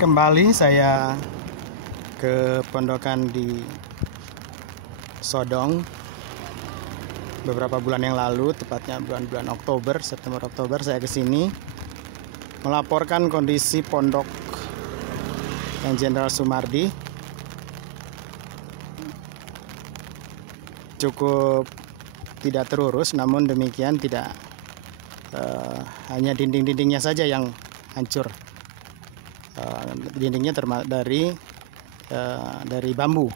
Kembali saya ke pondokan di Sodong beberapa bulan yang lalu, tepatnya bulan-bulan Oktober, September Oktober saya ke sini melaporkan kondisi pondok yang Jenderal Sumardi. Cukup tidak terurus, namun demikian tidak hanya dinding-dindingnya saja yang hancur. Dindingnya dari bambu.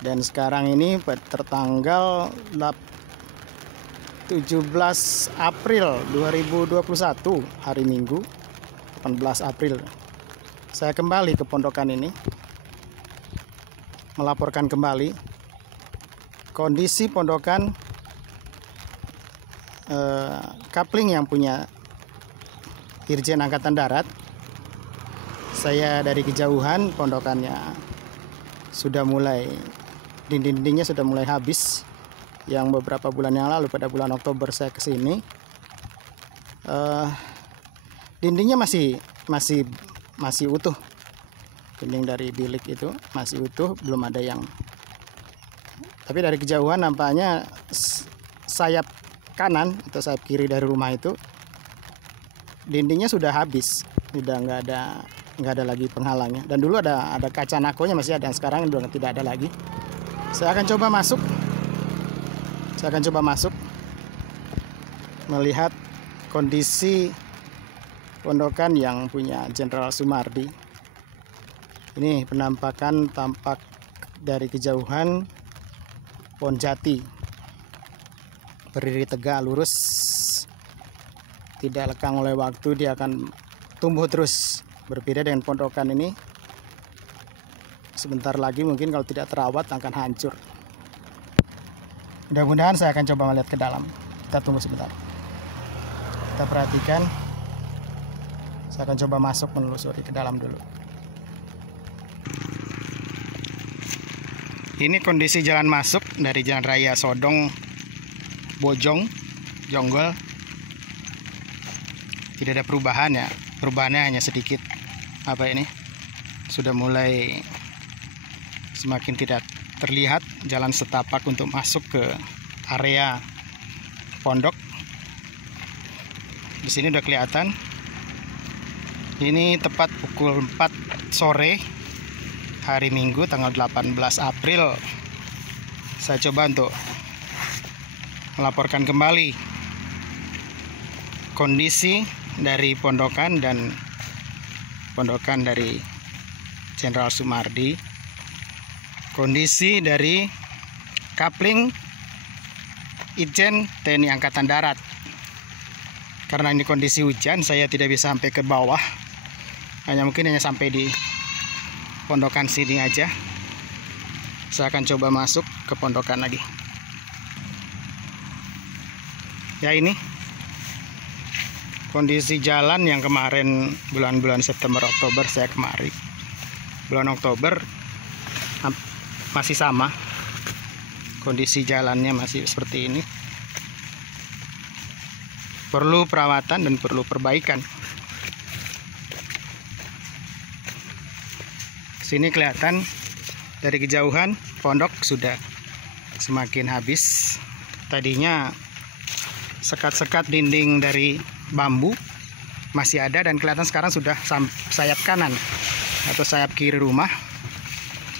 Dan sekarang ini tertanggal 17 April 2021, hari Minggu 18 April. Saya kembali ke pondokan ini melaporkan kembali kondisi pondokan kapling yang punya Irjen Angkatan Darat. Saya dari kejauhan, pondokannya sudah mulai, dinding-dindingnya sudah mulai habis. Yang beberapa bulan yang lalu, pada bulan Oktober saya kesini, dindingnya masih utuh. Dinding dari bilik itu masih utuh, belum ada yang. Tapi dari kejauhan nampaknya sayap kanan atau sayap kiri dari rumah itu dindingnya sudah habis, sudah nggak ada lagi penghalangnya. Dan dulu ada kaca nakonya masih ada, sekarang sudah tidak ada lagi. Saya akan coba masuk melihat kondisi pondokan yang punya Jenderal Sumardi. Ini penampakan tampak dari kejauhan pohon jati berdiri tegak lurus, tidak lekang oleh waktu, dia akan tumbuh terus. Berbeda dengan pondokan ini, sebentar lagi mungkin kalau tidak terawat akan hancur. Mudah-mudahan saya akan coba melihat ke dalam. Kita tunggu sebentar, kita perhatikan. Saya akan coba masuk menelusuri ke dalam dulu. Ini kondisi jalan masuk dari Jalan Raya Sodong Bojong Jonggol. Tidak ada perubahan ya, perubahannya hanya sedikit. Sudah mulai semakin tidak terlihat jalan setapak untuk masuk ke area pondok. Di sini udah kelihatan. Ini tepat pukul 4 sore hari Minggu tanggal 18 April. Saya coba untuk melaporkan kembali kondisi dari pondokan dan pondokan dari Jenderal Sumardi, kondisi dari kapling Irjen TNI Angkatan Darat. Karena ini kondisi hujan, saya tidak bisa sampai ke bawah, hanya sampai di pondokan sini aja. Saya akan coba masuk ke pondokan lagi. Ya, ini kondisi jalan yang kemarin bulan-bulan September Oktober saya kemari. Bulan Oktober masih sama, kondisi jalannya masih seperti ini. Perlu perawatan dan perlu perbaikan. Sini kelihatan dari kejauhan pondok sudah semakin habis. Tadinya sekat-sekat dinding dari bambu masih ada, dan kelihatan sekarang sudah sayap kanan atau sayap kiri rumah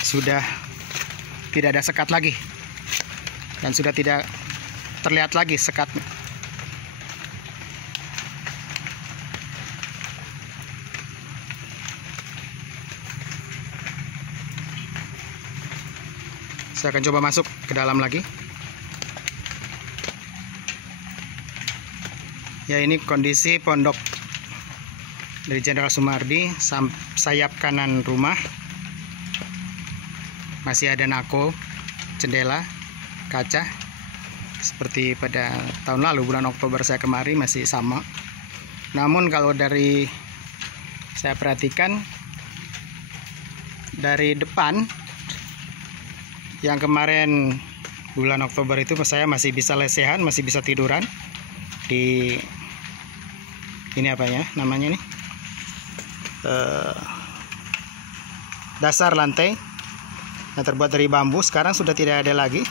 sudah tidak ada sekat lagi, dan sudah tidak terlihat lagi sekatnya. Saya akan coba masuk ke dalam lagi. Ya, ini kondisi pondok dari Jenderal Sumardi. Sayap kanan rumah masih ada nako, jendela, kaca seperti pada tahun lalu bulan Oktober saya kemari, masih sama. Namun kalau dari saya perhatikan dari depan yang kemarin bulan Oktober itu, saya masih bisa lesehan, masih bisa tiduran di ini namanya nih dasar lantai yang terbuat dari bambu sekarang sudah tidak ada lagi.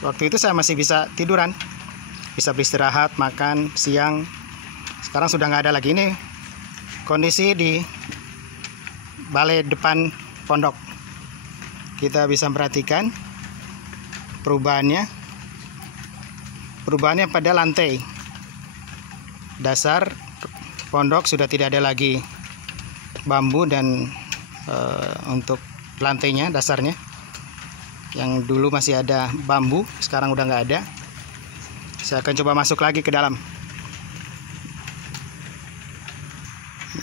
Waktu itu saya masih bisa tiduran, bisa beristirahat, makan siang. Sekarang sudah nggak ada lagi. Ini kondisi di balai depan pondok. Kita bisa perhatikan perubahannya pada lantai. Dasar pondok sudah tidak ada lagi bambu dan untuk lantainya, dasarnya yang dulu masih ada bambu sekarang udah nggak ada. Saya akan coba masuk lagi ke dalam.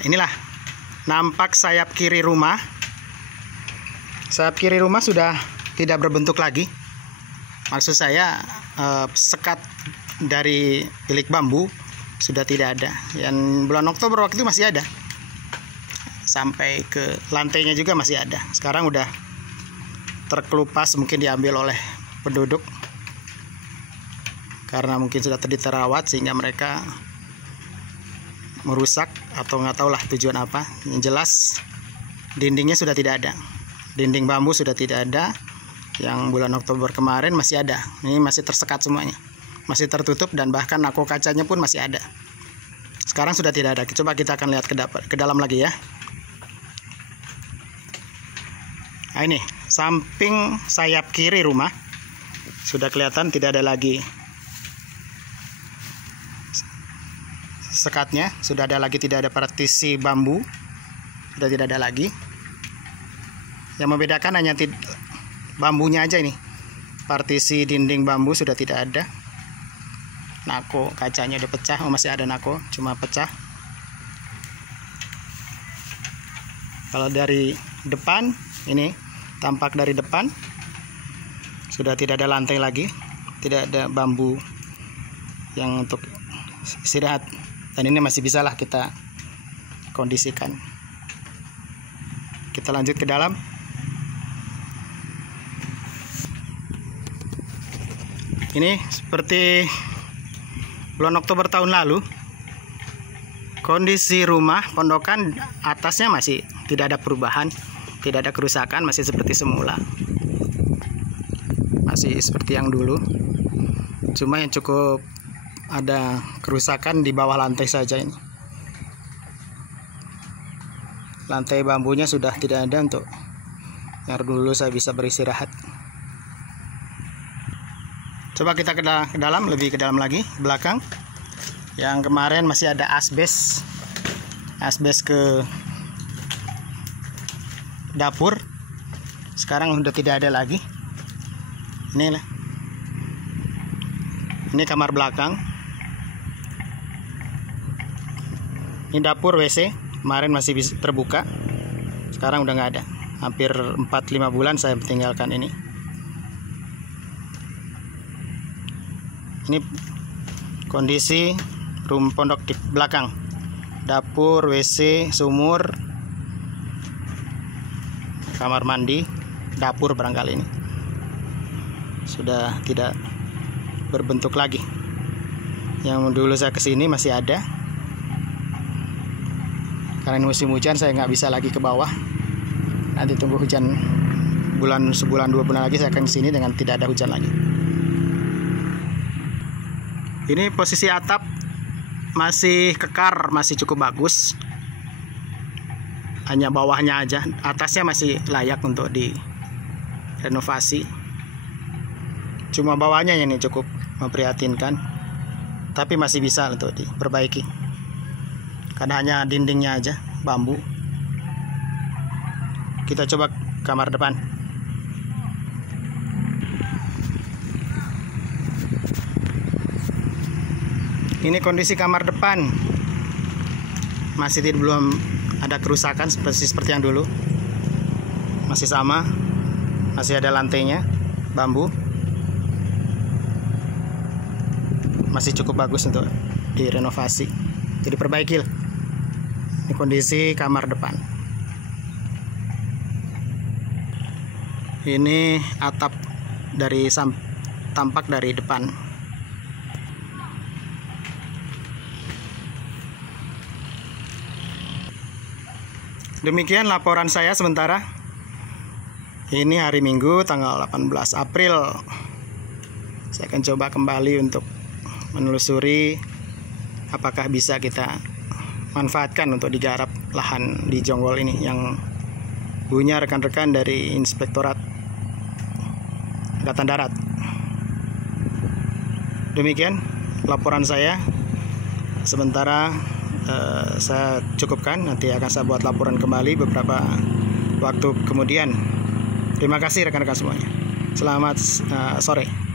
Inilah nampak sayap kiri rumah. Sayap kiri rumah sudah tidak berbentuk lagi. Maksud saya sekat dari bilik bambu sudah tidak ada. Yang bulan Oktober waktu itu masih ada. Sampai ke lantainya juga masih ada. Sekarang udah terkelupas, mungkin diambil oleh penduduk karena mungkin sudah terawat sehingga mereka merusak atau nggak tahu lah tujuan apa. Yang jelas dindingnya sudah tidak ada, dinding bambu sudah tidak ada. Yang bulan Oktober kemarin masih ada. Ini masih tersekat semuanya, masih tertutup, dan bahkan nako kacanya pun masih ada. Sekarang sudah tidak ada. Coba kita akan lihat ke dalam lagi ya. Nah, ini samping sayap kiri rumah sudah kelihatan tidak ada lagi sekatnya, sudah ada lagi, tidak ada partisi bambu, sudah tidak ada lagi. Yang membedakan hanya bambunya aja ini. Partisi dinding bambu sudah tidak ada. Nako kacanya udah pecah. Oh, masih ada nako, cuma pecah. Kalau dari depan, ini tampak dari depan sudah tidak ada lantai lagi, tidak ada bambu yang untuk istirahat. Dan ini masih bisa lah kita kondisikan. Kita lanjut ke dalam. Ini seperti bulan Oktober tahun lalu. Kondisi rumah pondokan atasnya masih tidak ada perubahan, tidak ada kerusakan, masih seperti semula, masih seperti yang dulu. Cuma yang cukup ada kerusakan di bawah lantai saja. Ini lantai bambunya sudah tidak ada untuk yang dulu saya bisa beristirahat. Coba kita ke dalam, lebih ke dalam lagi, belakang. Yang kemarin masih ada asbes ke dapur, sekarang udah tidak ada lagi. Ini kamar belakang, ini dapur WC, kemarin masih bisa terbuka, sekarang udah nggak ada. Hampir 4-5 bulan saya tinggalkan ini. Ini kondisi rumah pondok di belakang, dapur, WC, sumur, kamar mandi, dapur barangkali ini sudah tidak berbentuk lagi. Yang dulu saya kesini masih ada. Karena musim hujan saya nggak bisa lagi ke bawah. Nanti tunggu hujan sebulan 2 bulan lagi saya akan kesini dengan tidak ada hujan lagi. Ini posisi atap masih kekar, masih cukup bagus. Hanya bawahnya aja, atasnya masih layak untuk direnovasi. Cuma bawahnya ini cukup memprihatinkan, tapi masih bisa untuk diperbaiki. Karena hanya dindingnya aja bambu. Kita coba kamar depan. Ini kondisi kamar depan, masih belum ada kerusakan seperti yang dulu, masih sama, masih ada lantainya bambu, masih cukup bagus untuk direnovasi, jadi perbaiki. Ini kondisi kamar depan. Ini atap dari tampak dari depan. Demikian laporan saya sementara. Ini hari Minggu tanggal 18 April. Saya akan coba kembali untuk menelusuri apakah bisa kita manfaatkan untuk digarap lahan di Jonggol ini yang punya rekan-rekan dari Inspektorat Angkatan Darat. Demikian laporan saya. Sementara saya cukupkan, nanti akan saya buat laporan kembali beberapa waktu kemudian. Terima kasih rekan-rekan semuanya. Selamat sore.